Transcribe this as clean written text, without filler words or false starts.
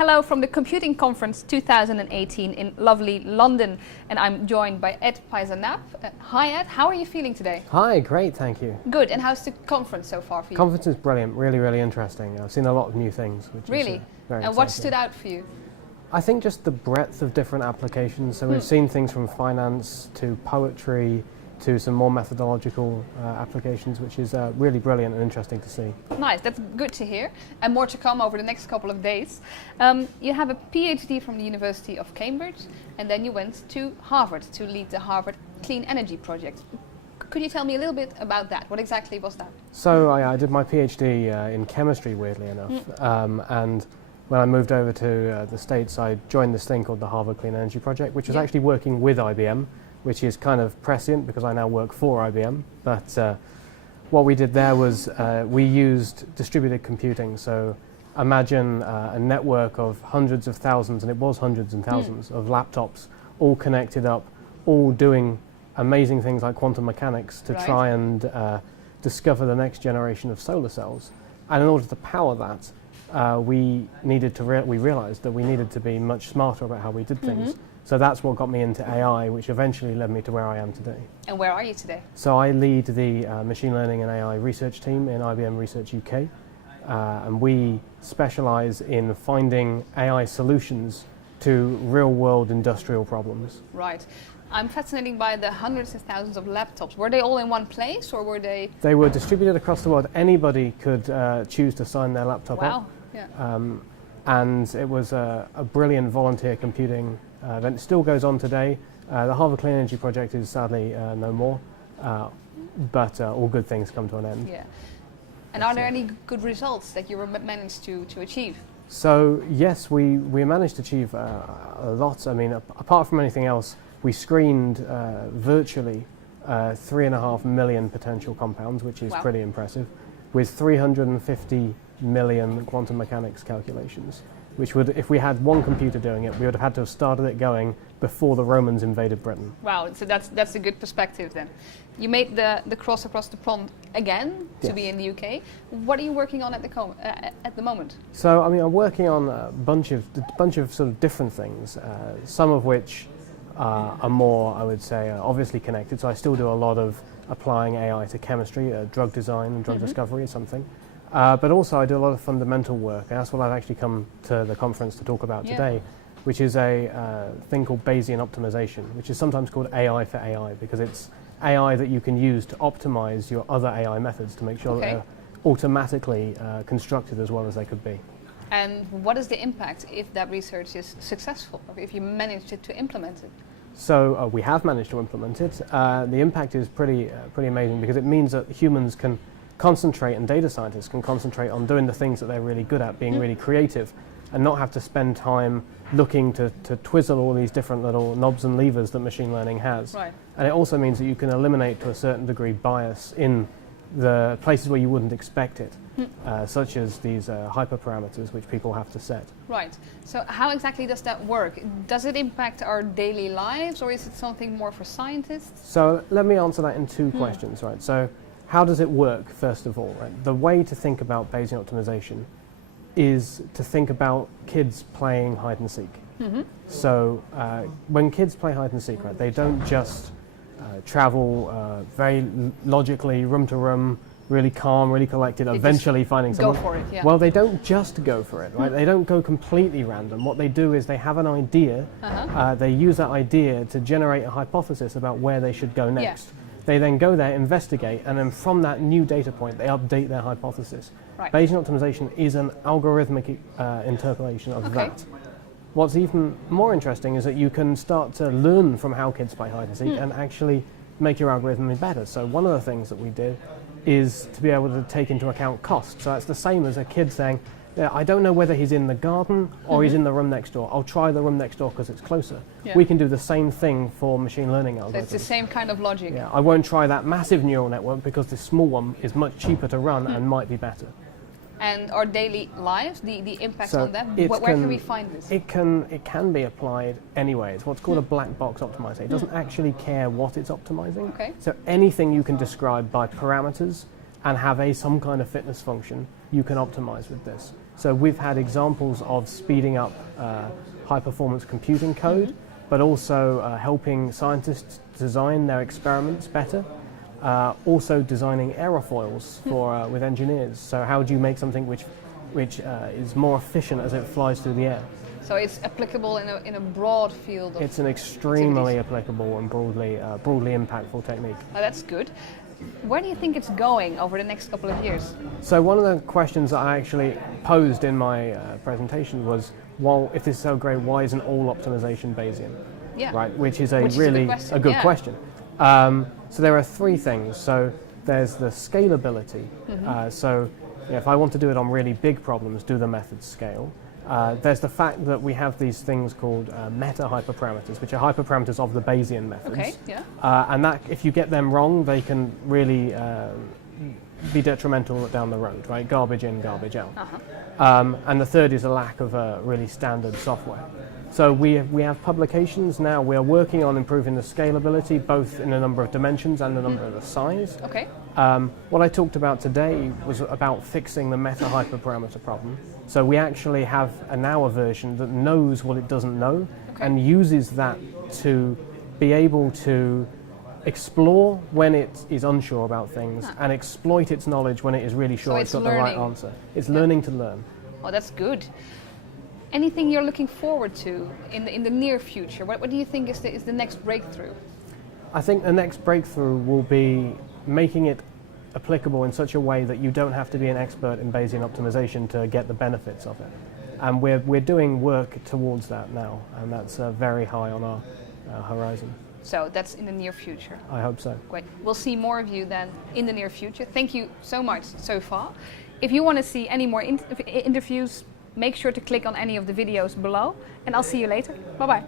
Hello from the Computing Conference 2018 in lovely London, and I'm joined by Ed Pyzer Knapp. Hi Ed, how are you feeling today? Hi, great, thank you. Good, and how's the conference so far for you? Conference is brilliant, really interesting. I've seen a lot of new things, which really? is very And exciting. what stood out for you? I think just the breadth of different applications. So we've seen things from finance to poetry to some more methodological applications, which is really brilliant and interesting to see. Nice, that's good to hear. And more to come over the next couple of days. You have a PhD from the University of Cambridge, and then you went to Harvard to lead the Harvard Clean Energy Project. Could you tell me a little bit about that? What exactly was that? So I did my PhD in chemistry, weirdly enough, and when I moved over to the States, I joined this thing called the Harvard Clean Energy Project, which was actually working with IBM, which is kind of prescient because I now work for IBM. But what we did there was we used distributed computing. So imagine a network of hundreds of thousands, and it was hundreds and thousands of laptops, all connected up, all doing amazing things like quantum mechanics to try and discover the next generation of solar cells. And in order to power that, we realized that we needed to be much smarter about how we did things. So that's what got me into AI, which eventually led me to where I am today. And where are you today? So I lead the machine learning and AI research team in IBM Research UK, and we specialize in finding AI solutions to real-world industrial problems. Right. I'm fascinated by the hundreds of thousands of laptops. Were they all in one place, or were they? They were distributed across the world. Anybody could choose to sign their laptop up. Yeah. And it was a brilliant volunteer computing event. It still goes on today. The Harvard Clean Energy Project is sadly no more, but all good things come to an end. Yeah. And are there any good results that you managed to achieve? So yes, we managed to achieve a lot. I mean, apart from anything else, we screened virtually 3.5 million potential compounds, which is pretty impressive, with 350 million quantum mechanics calculations, which would, if we had one computer doing it, we would have had to have started it going before the Romans invaded Britain. Wow, so that's a good perspective then. You made the cross across the pond again to be in the UK. What are you working on at the moment? So I mean, I'm working on a bunch of sort of different things, some of which are more, I would say, obviously connected. So I still do a lot of applying AI to chemistry, drug design and drug discovery or something. But also I do a lot of fundamental work, and that's what I've actually come to the conference to talk about today, which is a thing called Bayesian optimization, which is sometimes called AI for AI, because it's AI that you can use to optimize your other AI methods to make sure that they're automatically constructed as well as they could be. And what is the impact if that research is successful, or if you manage to implement it? So we have managed to implement it. The impact is pretty amazing, because it means that humans can concentrate, and data scientists can concentrate on doing the things that they're really good at, being really creative, and not have to spend time looking to twizzle all these different little knobs and levers that machine learning has. Right. And it also means that you can eliminate to a certain degree bias in the places where you wouldn't expect it, such as these hyperparameters which people have to set. Right. So how exactly does that work? Does it impact our daily lives, or is it something more for scientists? So let me answer that in two questions. Right. So how does it work, first of all? Right? The way to think about Bayesian optimization is to think about kids playing hide and seek. So when kids play hide and seek, right, they don't just travel very logically, room to room, really calm, really collected, eventually finding someone. Go for it, yeah. Well, they don't just go for it, right? They don't go completely random. What they do is they have an idea, they use that idea to generate a hypothesis about where they should go next. Yeah. They then go there, investigate, and then from that new data point, they update their hypothesis. Right. Bayesian optimization is an algorithmic interpolation of that. What's even more interesting is that you can start to learn from how kids play hide and seek and actually make your algorithm better. So one of the things that we did is to be able to take into account cost. So it's the same as a kid saying, I don't know whether he's in the garden or he's in the room next door. I'll try the room next door because it's closer. Yeah. We can do the same thing for machine learning algorithms. So it's the same kind of logic. Yeah, I won't try that massive neural network because this small one is much cheaper to run and might be better. And our daily lives, the impact on that, where can we find this? It can be applied anyway. It's what's called a black box optimizer. It doesn't actually care what it's optimizing. Okay. So anything you can describe by parameters and have some kind of fitness function, you can optimize with this. So we've had examples of speeding up high-performance computing code, but also helping scientists design their experiments better. Also designing aerofoils for with engineers. So how do you make something which is more efficient as it flies through the air? So it's applicable in a broad field of It's an extremely activities. applicable and broadly impactful technique. Oh, that's good. Where do you think it's going over the next couple of years? So one of the questions that I actually posed in my presentation was, well, if this is so great, why isn't all optimization Bayesian? Yeah. Right, which is a Which is really a good question, yeah. So there are three things. So there's the scalability. So if I want to do it on really big problems, do the methods scale? There's the fact that we have these things called meta hyperparameters, which are hyperparameters of the Bayesian methods. Okay, yeah. And that, if you get them wrong, they can really be detrimental down the road, right? Garbage in, garbage out. And the third is a lack of really standard software. So we have publications now. We are working on improving the scalability, both in a number of dimensions and the number of the size. Okay. What I talked about today was about fixing the meta hyperparameter problem. So we actually have now a version that knows what it doesn't know and uses that to be able to explore when it is unsure about things and exploit its knowledge when it is really sure it's got the right answer. It's learning to learn. Oh, that's good. Anything you're looking forward to in the near future? What do you think is the next breakthrough? I think the next breakthrough will be making it applicable in such a way that you don't have to be an expert in Bayesian optimization to get the benefits of it. And we're doing work towards that now, and that's very high on our horizon. So that's in the near future. I hope so. Great. We'll see more of you then in the near future. Thank you so much so far. If you want to see any more interviews, make sure to click on any of the videos below, and I'll see you later. Bye-bye.